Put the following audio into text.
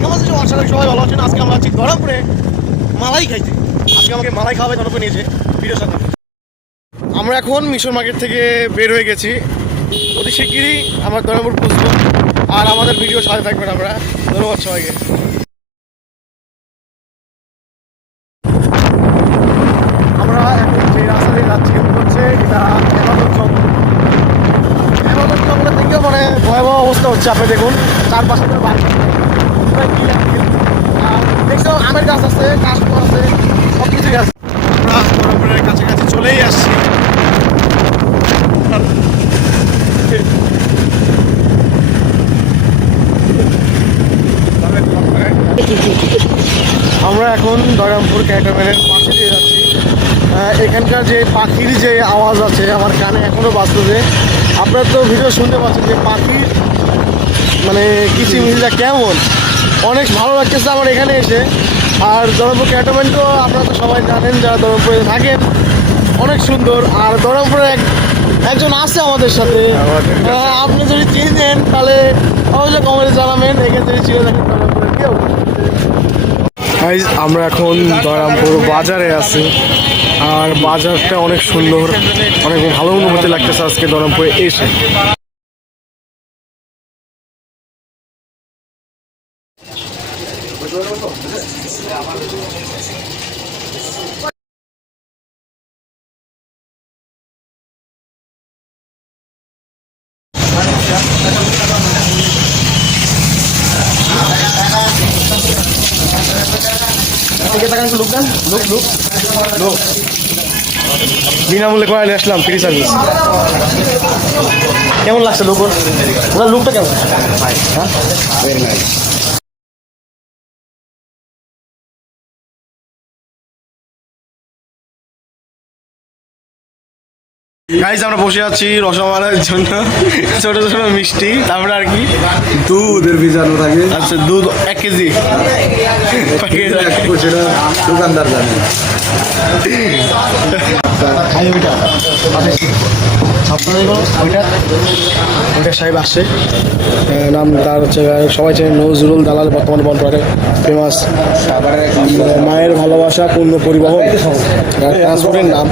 কেমন আছে আশা করি সবাই ভালো আছেন। আজকে আমরা আছি ধরাপুরে মালাই খাইছি। আজকে আমাকে মালাই খাওয়াবে ধরাপুরে নিয়েছে ভিডিওর সাথে। আমরা এখন মিশর মার্কেট থেকে বের হয়ে গেছি। অতি শিগগিরই আমরা ধরাপুর পৌঁছবো। আর আমাদের ভিডিও সাথে থাকবেন। আমরা ধন্যবাদ সবাইকে। আমরা এখন যে রাস্তা দিয়ে যাচ্ছি হচ্ছে এটা এমাজন জঙ্গলের থেকেও মানে ভয়াবহ অবস্থা হচ্ছে। আপনি দেখুন চারপাশে বাড়ি দেখছো, আমের গাছ আছে, কাশফল আছে, সব কিছুই আছে। আমরা ধরাপুরের কাছাকাছি চলেই আসছি। আমরা এখন দয়রামপুর ক্যান্টনমেন্টের পাশে দিয়ে যাচ্ছি। এখানকার যে পাখির যে আওয়াজ আছে আমার কানে এখনও বাজতেছে। আপনারা তো ভিডিও শুনতে পাচ্ছেন যে পাখির মানে কিচিরমিচিটা কেমন, অনেক ভালো লাগতেছে আমার এখানে এসে। আর দয়রামপুর ক্যান্টনমেন্ট তো আপনারা তো সবাই জানেন যারা দয়রামপুরে থাকেন, অনেক সুন্দর। আর দয়রামপুরে একজন আছে আমাদের সাথে, আপনি যদি চিনেন তাহলে অবশ্যই কমেন্টে জানাবেন। এখানে যদি চিনে থাকেন দয়রামপুরের কেউ। আমরা এখন দয়রামপুর বাজারে আছি। আর বাজারটা অনেক সুন্দর, অনেক ভালো অনুভূতি লাগতেছে আজকে দয়রামপুরে এসে। বিনামূল্যে করাইলে আসলাম, ফ্রি সার্ভিস। কেমন লাগছে লোক? ওনার লুকটা কেমন? গাইজ আমরা বসে আছি রসমালাইয়ের জন্য, ছোট ছোট মিষ্টি, তারপরে আর কি দুধের ভিজানো থাকে। আচ্ছা, দুধ 1 কেজি সেটা দোকানদার জানে। ওইটা সাহেব আসছে, নাম তার হচ্ছে সবাই চেনে নজরুল দালাল, বর্তমানে বনপাড়ায় ফেমাস। মায়ের ভালোবাসা পূর্ণ পরিবহন ট্রান্সপোর্টের নাম।